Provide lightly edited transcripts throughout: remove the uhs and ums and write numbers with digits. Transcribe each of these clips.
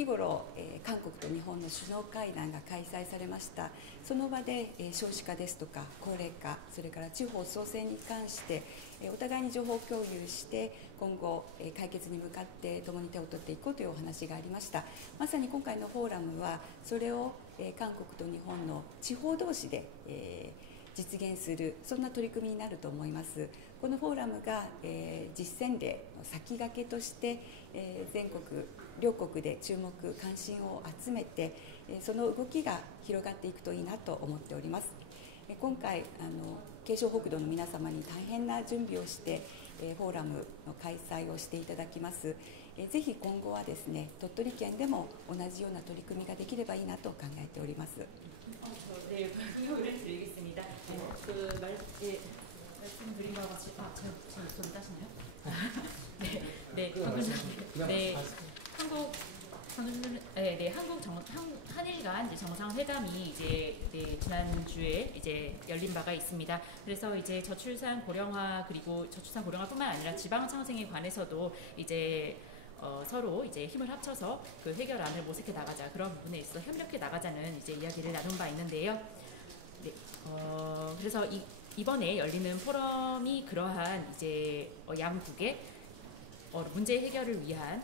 秋頃、韓国と日本の首脳会談が開催されました。その場で、少子化ですとか高齢化、それから地方創生に関して、お互いに情報共有して今後、解決に向かって共に手を取っていこうというお話がありました。まさに今回のフォーラムはそれを、韓国と日本の地方同士で、実現する、そんな取り組みになると思います。このフォーラムが、実践例の先駆けとして、全国両国で注目関心を集めて、その動きが広がっていくといいなと思っております。今回京尚北道の皆様に大変な準備をしてフォーラムの開催をしていただきます。ぜひ今後はですね、鳥取県でも同じような取り組みができればいいなと考えております。네, 설명을 드리겠습니다. 말씀드린 바와 같이 제 목소리 따시나요? 네, 네, 한일 간 정상회담이 이제 지난주에 이제 열린 바가 있습니다. 그래서 이제 저출산 고령화 그리고 저출산 고령화뿐만 아니라 지방 창생에 관해서도 이제 서로 이제 힘을 합쳐서 그 해결안을 모색해 나가자, 그런 부분에 있어서 협력해 나가자는 이제 이야기를 나눈 바 있는데요. 네, 그래서 이번에 열리는 포럼이 그러한 이제 양국의 문제 해결을 위한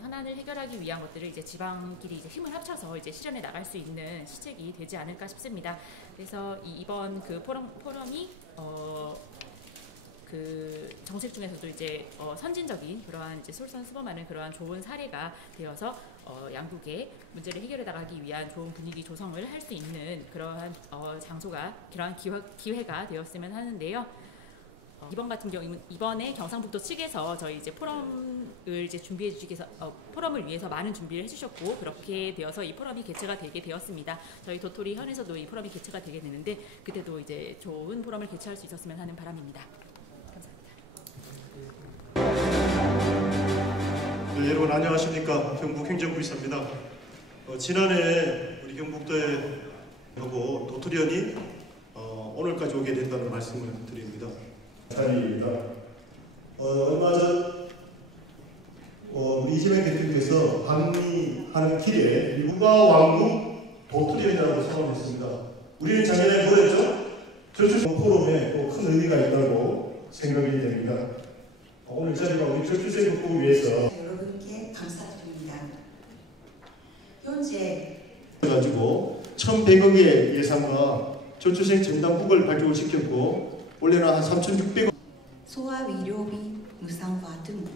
현안을 해결하기 위한 것들을 이제 지방끼리 이제 힘을 합쳐서 이제 실현해 나갈 수 있는 시책이 되지 않을까 싶습니다. 그래서 이번 그 포럼이 그 정책 중에서도 이제 선진적인 그러한 이제 솔선수범하는 그러한 좋은 사례가 되어서 양국의 문제를 해결해 나가기 위한 좋은 분위기 조성을 할 수 있는 그러한 장소가, 그러한 기회가 되었으면 하는데요. 이번 같은 경우 이번에 경상북도 측에서 저희 이제 포럼을 이제 준비해 주시기 위해서 포럼을 위해서 많은 준비를 해주셨고, 그렇게 되어서 이 포럼이 개최가 되게 되었습니다. 저희 도토리 현에서도 이 포럼이 개최가 되게 되는데 그때도 이제 좋은 포럼을 개최할 수 있었으면 하는 바람입니다. 네, 여러분 안녕하십니까. 경북행정부이사입니다. 지난해 우리 경북도하고 도토리현이 오늘까지 오게 된다는 말씀을 드립니다. 자리입니다. 얼마 전 우리 이재명 대통령께서 방미하는 길에 일부가 왕국 도토리현이라고 선언했습니다. 우리는 작년에 뭐랬죠? 저출생 포럼에 큰 의미가 있다고 생각이 됩니다. 오늘 이 자리가 우리 저출생 극복을 위해서 여러분께 감사드립니다. 현재 가지고 1,100억의 예산과 저출생 전담국을 발족을 시켰고 올해는 한 3,600억 소아의료비 무상화 등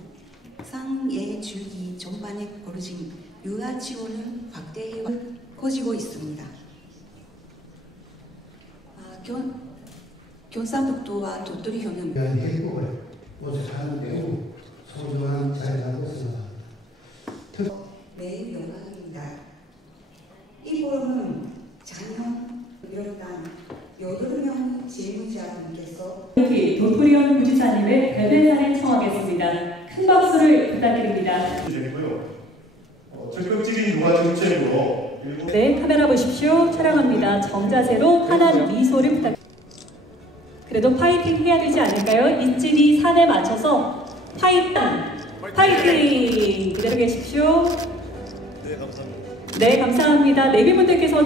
상해주기 전반에 벌어진 유아 지원을 확대해 커지고 있습니다. 경상북도와 도토리현은 행복을 모색하는 매우 소중한 자리라고 생각합니다. 매우 영광입니다. 이 포럼은 작년 비롯한 8명의 질문자분께서 도토리현 부지사님의 대대사를 청하겠습니다. 큰 박수를 부탁드립니다. 적극적인 유아 정책으로 네, 카메라 보십시오. 촬영합니다. 정자세로 환한 미소를 부탁드립니다. 그래도 파이팅 해야 되지 않을까요? 이찌리 산에 맞춰서 파이팅! 그대로 계십시오. 네, 감사합니다. 네, 감사합니다. 내비분들께서